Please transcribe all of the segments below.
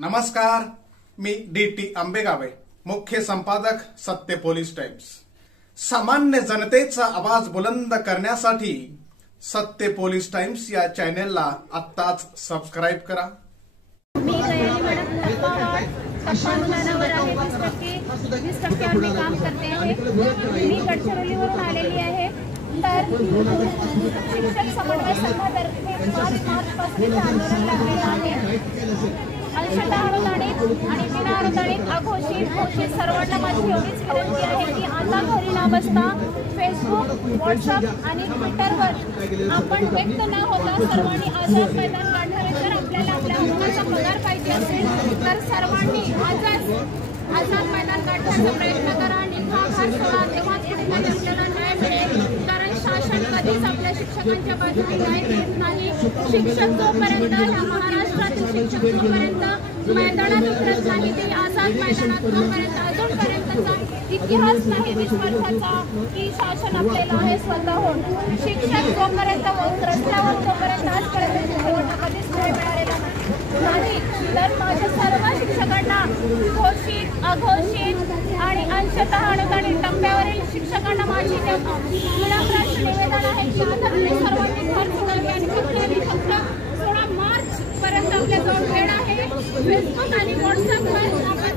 नमस्कार, मी डी.टी. आंबेगावे, मुख्य संपादक सत्य पोलीस टाइम्स। सामान्य जनतेचा आवाज बुलंद करण्यासाठी सत्य पोलीस टाइम्स या चॅनेलला आत्ताच सबस्क्राइब करा। मी गयानी मॅडम टप्पा अनुदानावर आहे 20% आम्ही काम करते आहे। मी गडचिरोलीवरून आलेली आहे। तर शिक्षक समन्वय संघातर्फे 5 मार्चपासून आंदोलन लागलेलं आहे। अंशतः अनुदानित आणि बिना अनुदानित अघोषित घोषित सर्वांना माझी एवढीच विनंती आहे की आता घरी न बसता फेसबुक, व्हॉट्सअप आणि ट्विटरवर आपण व्यक्त न होता सर्वांनी आझाद मैदान काढणारे। तर आपल्याला आपल्या हक्काचा पगार पाहिजे असेल तर सर्वांनी आझाद मैदान काढण्याचा प्रयत्न करा आणि हा सोडा, तेव्हाच कुठेतरी आपल्याला न्याय मिळेल। कारण शासन कधीच आपल्या शिक्षकांच्या बाजूने न्याय देत नाही। शिक्षक जोपर्यंत या महाराष्ट्रातील शिक्षक जोपर्यंत मैदानात उतरत नाही ते आझाद मैदानात उतरपर्यंत अजूनपर्यंतचा इतिहास नाही 20 वर्षाचा की शासन आपल्याला आहे स्वतःहून। शिक्षक जोपर्यंत रस्त्यावर जोपर्यंत आजपर्यंत शेवटला कधीच न्याय मिळालेला नाही। तर माझ्या सर्व शिक्षकांना घोषित, अघोषित आणि अंशतः अनुदानित टप्प्यावरील शिक्षकांना माझी विनम्र निवेदन आहे की आता तुम्ही सर्वांनी घर सोडावे आणि फक्त 16 मार्च पर्यंत आपल्याजवळ वेळ आहे। फेसबुक आणि व्हॉट्सअपवर आपण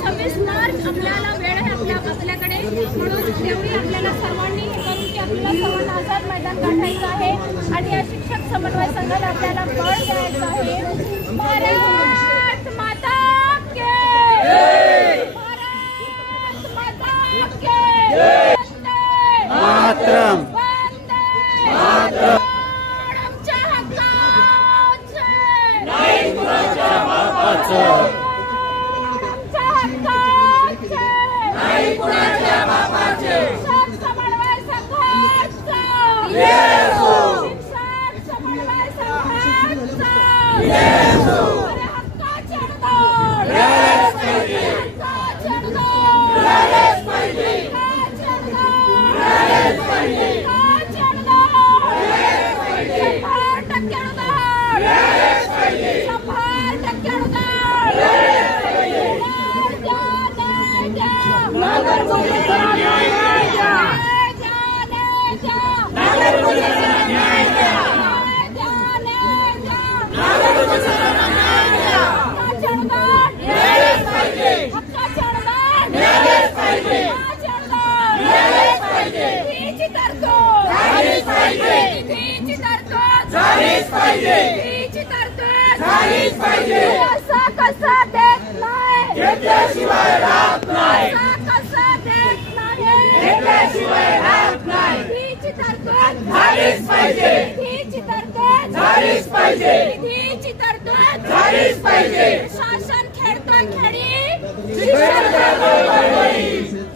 26 मार्च आपल्याला वेळ आहे आपल्याकडे, म्हणून तेवढी आपल्याला सर्वांनी हे करून की आपल्याला सर्वांना आझाद मैदान काढायचं आहे आणि या शिक्षक समन्वय संघाला आपल्याला बळ द्यायचं आहे। भारत माता के जय, भारत माता के जय, मातरम मातरम। आमच्या हक्काचे नाही कुणाच्या बापाचं, आमच्या हक्काचे नाही कुणाच्या बापाचे। शिक्षक समन्वय संघाचा शिक्षक समन्वय संघाचा अरे हक्काचे अनुदान मिळालेच पाहिजे, हक्काचे अनुदान मिळालेच पाहिजे, हक्काचे अनुदान मिळालेच पाहिजे, हक्काचे अनुदान मिळालेच पाहिजे, 100% अनुदान मिळालेच पाहिजे, 100% अनुदान मिळालेच पाहिजे। न्याय द्या, नागर मुलींना न्याय द्या, नागर मुलींना न्याय द्या, न्याय द्या, नागर मुलींना न्याय द्या। हक्काचे अनुदान मिळालेच पाहिजे, हक्काचे अनुदान मिळालेच पाहिजे, हक्काचे अनुदान मिळालेच पाहिजे। निधीची तरतूद झालीच पाहिजे, निधीची तरतूद झालीच पाहिजे, निधीची तरतूद झालीच पाहिजे। असं कसं देत नाही घेतल्याशिवाय राहत नाही, असं कसं देत नाही घेतल्याशिवाय राहत नाही। निधीची तरतूद झालीच पाहिजे, निधीची तरतूद झालीच पाहिजे, निधीची तरतूद झालीच पाहिजे। शासन खेळतोय खेळी, शिक्षण करतोय बळी,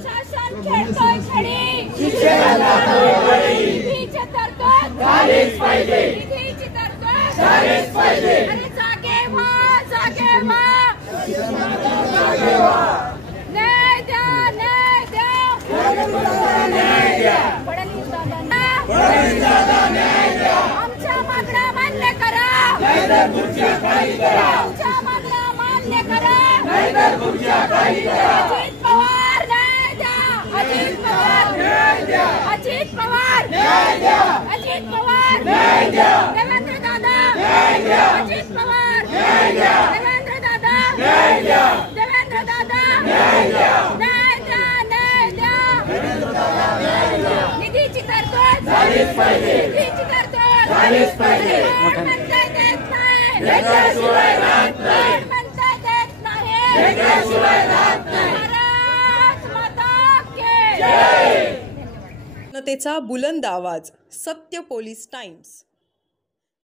शासन खेळतोय खेळी, शिक्षण करतोय बळी। निधीची तरतूद झालीच पाहिजे, निधीची तरतूद झालीच पाहिजे। अरे जागे व्हा, जागे व्हा, जागे व्हा। न्याय द्या, न्याय द्या, न्याय द्या। फडणवीस दादा न्याय द्या, आमच्या मागण्या मान्य करा, नाहीतर खुर्च्या खाली करा, आमच्या मागण्या मान्य करा, नाहीतर खुर्च्या खाली करा। अजित पवार न्याय द्या, अजित पवार न्याय द्या, अजित पवार न्याय द्या, अजित पवार न्याय द्या, देवेंद्र दादा न्याय द्या, अजित पवार न्याय द्या, देवेंद्र दादा न्याय द्या, देवेंद्र दादा न्याय द्या, न्याय द्या, न्याय द्या, देवेंद्र दादा न्याय द्या। निधीची तरतूद झालीच पाहिजे, निधीची तरतूद झालीच पाहिजे। म्हणताय देत नाही घेतल्याशिवाय राहत नाही, म्हणताय देत नाही घेतल्याशिवाय राहत नाही। भारत माता के जय। जनतेचा बुलंद आवाज, सत्य पोलीस टाइम्स।